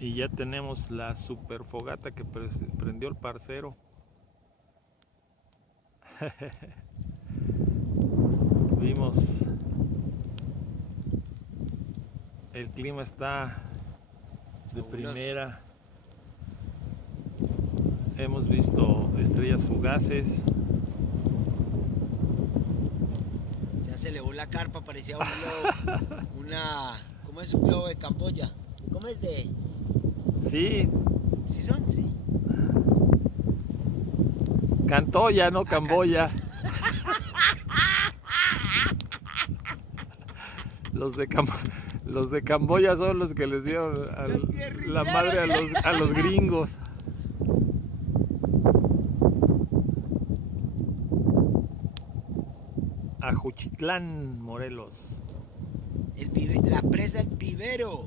Y ya tenemos la super fogata que prendió el parcero. Vimos, el clima está de Fabuloso. primera. Hemos visto estrellas fugaces. Ya se elevó la carpa, parecía un globo. ¿Cómo es un globo de Camboya? ¿Cómo es de? Sí, ¿Sí son? Sí. Cantoya, no Camboya. Los de, los de Camboya son los que les dieron la madre a los gringos. A Juchitlán, Morelos. La presa El Pibero.